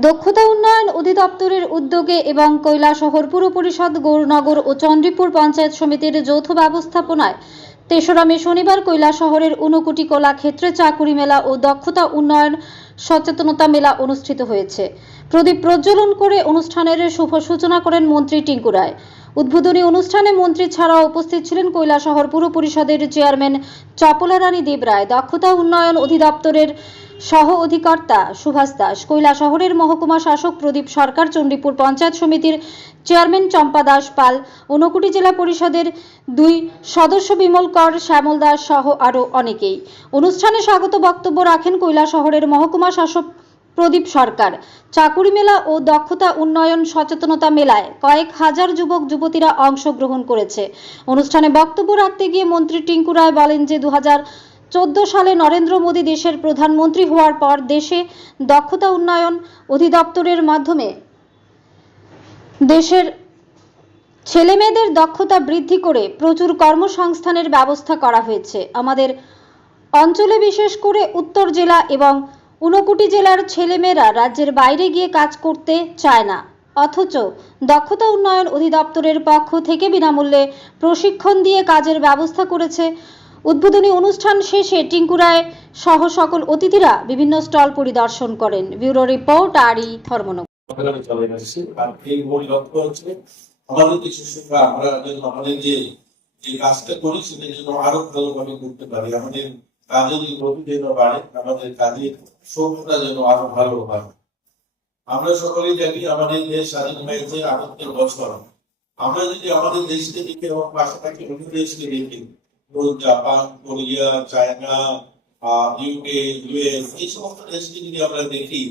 দক্ষতা উন্নয়ন অধিদপ্তরের উদ্যোগে এবং কৈলাসহর পুর পরিষদ, গৌরনগর ও চন্দ্রীপুর পঞ্চায়েত সমিতির যৌথ ব্যবস্থাপনায় তেসরা মে শনিবার কৈলাসহরের ঊনকোটি কলাক্ষেত্রে চাকুরি মেলা ও দক্ষতা উন্নয়ন সচেতনতা মেলা অনুষ্ঠিত হয়েছে। প্রদীপ প্রজ্বলন করে অনুষ্ঠানের শুভ সূচনা করেন মন্ত্রী টিঙ্কু রায়। উদ্বোধনী অনুষ্ঠানে মন্ত্রী ছাড়াও উপস্থিত ছিলেন কৈলাসহর পুর পরিষদের চেয়ারম্যান চপলা রানী দেবরায় দক্ষতা উন্নয়ন অধিদপ্তরের সহ অধিকর্তা সুভাষ দাস কৈলা শহরের মহকুমা শাসক প্রদীপ সরকার, চণ্ডীপুর পঞ্চায়েত সমিতির চেয়ারম্যান চম্পা দাস পাল, ঊনকোটি জেলা পরিষদের দুই সদস্য বিমল কর, শ্যামল দাস সহ আরও অনেকেই। অনুষ্ঠানে স্বাগত বক্তব্য রাখেন কৈলা শহরের মহকুমা শাসক প্রদীপ সরকার। চাকুরি মেলা ও দক্ষতা উন্নয়ন সচেতনতা মেলায় কয়েক হাজার যুবক, যুবতীরা অংশগ্রহণ করেছে। অনুষ্ঠানে বক্তব্য রাখতে গিয়ে মন্ত্রী টিঙ্কু রায় বলেন যে দু চোদ্দ সালে নরেন্দ্র মোদী দেশের প্রধানমন্ত্রী হওয়ার পর দেশে দক্ষতা উন্নয়ন অধিদপ্তরের মাধ্যমে দেশের ছেলেমেয়েদের দক্ষতা বৃদ্ধি করে প্রচুর কর্মসংস্থানের ব্যবস্থা করা হয়েছে। আমাদের অঞ্চলে বিশেষ করে উত্তর জেলা এবং ঊনকোটি জেলার ছেলেমেয়েরা রাজ্যের বাইরে গিয়ে কাজ করতে চায় না। অথচ দক্ষতা উন্নয়ন অধিদপ্তরের পক্ষ থেকে বিনামূল্যে প্রশিক্ষণ দিয়ে কাজের ব্যবস্থা করেছে। উদ্বোধনী অনুষ্ঠান শেষে টিঙ্কুরায় সহ সকল অতিথিরা বিভিন্ন স্টল পরিদর্শন করেন। Bureau report Dharmanagar. আর লক্ষ্য হচ্ছে আমাদের আমরা যে কাজটা করি সেটা যেন আরও ভালোভাবে করতে পারি। আমাদের কাজের গতি যেন বাড়ে, আমাদের কাজের সৌখ্যতা যেন আরও ভালো হয়। আমরা সকলেই জানি আমাদের দেশ স্বাধীন হয়েছে আটাত্তর বছর। আমরা যদি আমাদের দেশকে দেখে এবং পাশাপাশি অন্য দেশকে দেখি। Japan, Korea, China UK US এই সমস্ত দেশকে যদি আমরা দেখি,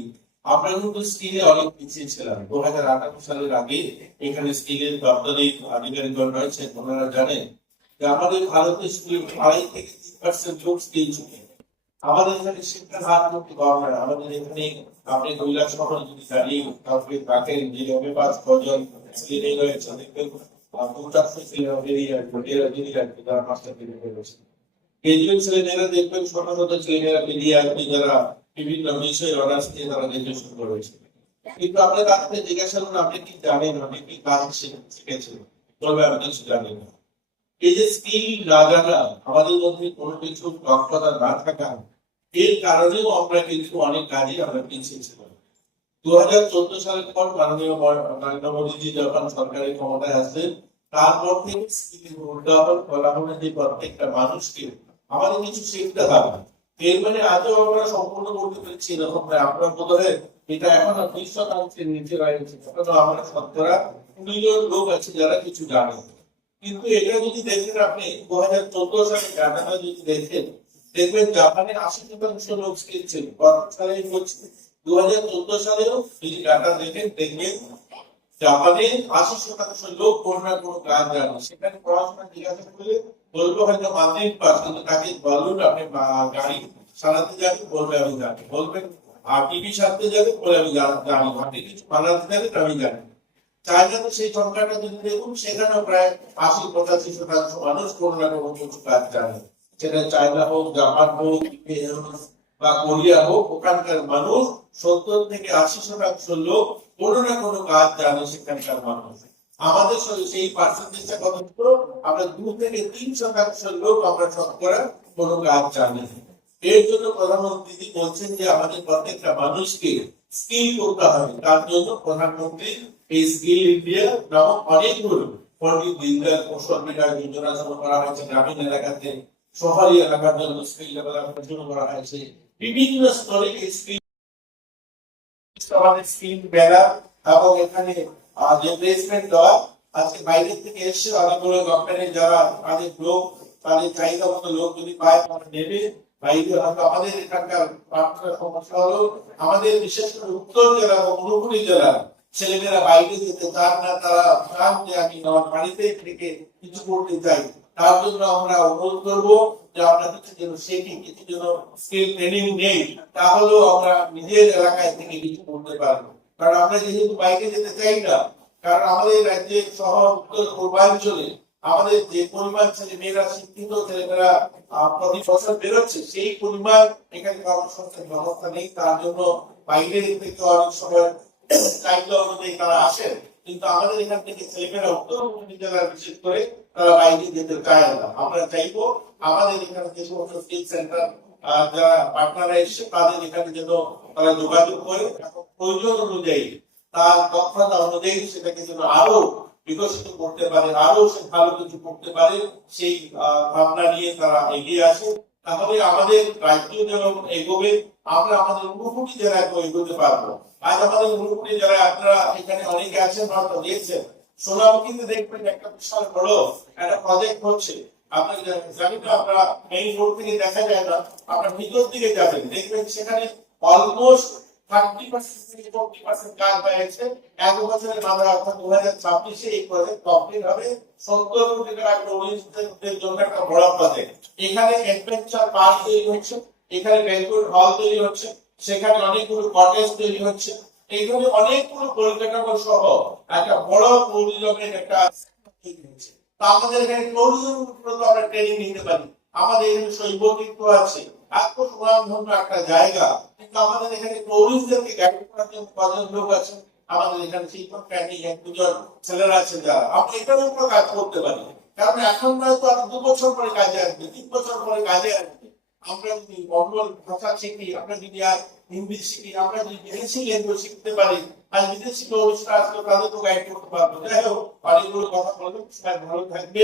আমরা কিন্তু স্কিলে অনেক পিছিয়ে ছিলাম। দু হাজার আঠারো সালের আগে এখানে স্কিলের দপ্তরে আধিকারিকগণ রয়েছেন, ওনারা জানেন যে আমাদের ভারতের স্কুলে আড়াই থেকে পার্সেন্ট লোক স্কিল আমাদের এখানে শিক্ষার হার কিন্তু কম আমাদের এখানে আপনি কৈলাস শহর যদি দাঁড়িয়ে কাউকে রাখেন যে রবে পাঁচ ছজন স্কিলে রয়েছে দেখবেন পঞ্চাশ ছেলেরা বেরিয়ে আসবে এরা বেরিয়ে আসবে যারা মাস্টার ডিগ্রি রয়েছে। কেজুয়াল ছেলেমেয়েরা দেখবেন ছোট ছোট ছেলেমেয়েরা বেরিয়ে যারা বিভিন্ন বিষয়ে অনার্স নিয়ে তারা গ্রাজুয়েশন করেছে। কিন্তু আপনি তাকে জিজ্ঞাসা করুন, আপনি কি জানেন, আপনি কি কাজ শিখেছেন? বলবে, আমি কিছু জানি না। এই যে আমাদের মধ্যে কোনো কিছু দক্ষতা না থাকা এর কারণেও আমরা কিন্তু অনেক কাজে আমরা পিছিয়ে ছিলাম। দু হাজার চোদ্দ সালের পর মাননীয় নরেন্দ্র মোদীজি যখন সরকারি ক্ষমতায় আসলেন, তারপর থেকে স্কিল উদ্ভাবন করা যে প্রত্যেকটা মানুষকে আমাদের কিছু শিখতে হবে। এর মানে আজও আমরা সম্পূর্ণ করতে পেরেছি এরকম। আমরা বোধহয় এটা এখন শতাংশের নিচে রয়েছে। আমরা লোক আছে যারা কিছু জানে। কিন্তু এটা যদি দেখেন আপনি দু হাজার চোদ্দ সালে ডাটা যদি দেখেন, দেখবেন জাপানে আশি শতাংশ লোক স্কিল ছিল গত সালে বলছি দু হাজার চোদ্দ সালেও যদি ডাটা দেখেন, দেখবেন জাপানে আশি শতাংশ লোক কোনো না কোনো কাজ জানে। সেখানে পড়াশোনা জিজ্ঞাসা করলে বলব হয়তো মাধ্যমিক পাস কিন্তু তাকে বলুন আপনি গাড়ি চালাতে জানেন বলবে আমি জানি। বলবেন, আর টিভি সারতে জানেন বলে আমি জানি আপনি কিছু বানাতে জানেন আমি জানি সেই সংখ্যাটা যদি দেখুন, সেখানেও প্রায় আশি শতাংশ মানুষ কোনো না কোনো কিছু কাজ জানে। সেটা চায়না হোক, জাপান হোক বা কোরিয়া হোক, ওখানকার মানুষ সত্তর থেকে আশি শতাংশ লোক কোনো না কোনো কাজ জানে সেখানকার মানুষ। আমাদের সেই পার্সেন্টেজটা কত ছিল? আমরা দু থেকে তিন শতাংশ লোক আমরা শতকরা কোনো কাজ জানি এর জন্য প্রধানমন্ত্রী বলছেন যে আমাদের প্রত্যেকটা মানুষকে স্কিল করতে হবে। তার জন্য প্রধানমন্ত্রী স্কিল ইন্ডিয়া নামক অনেকগুলো কৌশল যোজনা শুরু করা হয়েছে গ্রামীণ এলাকাতে শহরি এলাকার জন্য স্কিল ডেভেলপমেন্ট শুরু করা হয়েছে বিভিন্ন স্তরে স্কিল আমাদের স্কিল এবং এখানে যে প্লেসমেন্ট দেওয়া আজকে বাইরে থেকে এসছে অনেকগুলো কোম্পানি যারা তাদের লোক তাদের চাহিদা মতো লোক যদি পায় তারা নেবে বাইরে হয়তো আমাদের এখানকার সমস্যা হলো আমাদের বিশেষ করে উত্তর জেলা এবং অনুগুলি জেলা ছেলেমেয়েরা বাইরে যেতে চান না, তারা চান যে আমি আমার বাড়িতে থেকে কিছু করতে চাই। তার জন্য আমরা অনুরোধ করব যে আমরা কিছু যেন শিখি, কিছু যেন স্কিল ট্রেনিং নেই, তাহলেও আমরা নিজের এলাকায় থেকে কিছু করতে পারব। কারণ আমরা যেহেতু যেতে চাই না, কারণ আমাদের রাজ্যে সহ উত্তর পূর্বাঞ্চলে আমাদের যে পরিমাণ ছেলে মেয়েরা শিক্ষিত ছেলেমেয়েরা প্রতি বছর বেরোচ্ছে, সেই পরিমাণ এখানে কর্মসংস্থান ব্যবস্থা নেই। তার জন্য বাইরে থেকে অনেক সময় তারা আসেন, কিন্তু আমাদের এখান থেকে ছেলেমেয়েরা উত্তরবঙ্গ জেলার বিশেষ করে তারা বাইরে যেতে চায় না। আমরা চাইব আমাদের এখানে যে সমস্ত স্কিল সেন্টার যারা পার্টনাররা এসে তাদের এখানে যেন তারা যোগাযোগ করে প্রয়োজন অনুযায়ী, তার দক্ষতা অনুযায়ী সেটাকে যেন আরও বিকশিত করতে পারে, আরও ভালো কিছু করতে পারে, সেই ভাবনা নিয়ে তারা এগিয়ে আসে। তাহলে আমাদের রাজ্য যেমন এগোবে, আমরা আমাদের ঊনকোটি জেলায় এগোতে পারব। এখানে সোনামুখীতে দেখবেন একটা বিশাল বড় একটা কাজ দু হাজার ছাব্বিশে এই জন্য একটা বড় এখানে তৈরি হচ্ছে, এখানে হল তৈরি হচ্ছে। সেখানে অনেকগুলো কটেজ তৈরি হচ্ছে। এইভাবে অনেকগুলো পরিকাঠামো সহ একটা বড় ট্যুরিজমের একটা তো আমাদের এখানে আমরা ট্রেনিং নিতে পারি। আমাদের এখানে একটা জায়গা। কিন্তু আমাদের এখানে গাইড করার জন্য কজন লোক আছে? আমাদের এখানে ট্রেনিং এক দুজন ছেলেরা আছে যারা। আমরা এটার উপর কাজ করতে পারি। কারণ এখন নয়তো আর দু বছর পরে কাজে আসবে, তিন বছর পরে কাজে আসবে। আমরা যদি মঙ্গল ভাষা শিখি, আমরা যদি আর হিন্দি শিখি, আমরা যদি বিদেশি ল্যাঙ্গুয়েজ শিখতে পারি, আর বিদেশি টুরিস্টরা আসলে তাদের তো গাইড করতে পারব। যাই হোক অনেকগুলো কথা বলবেন ভালো থাকবে।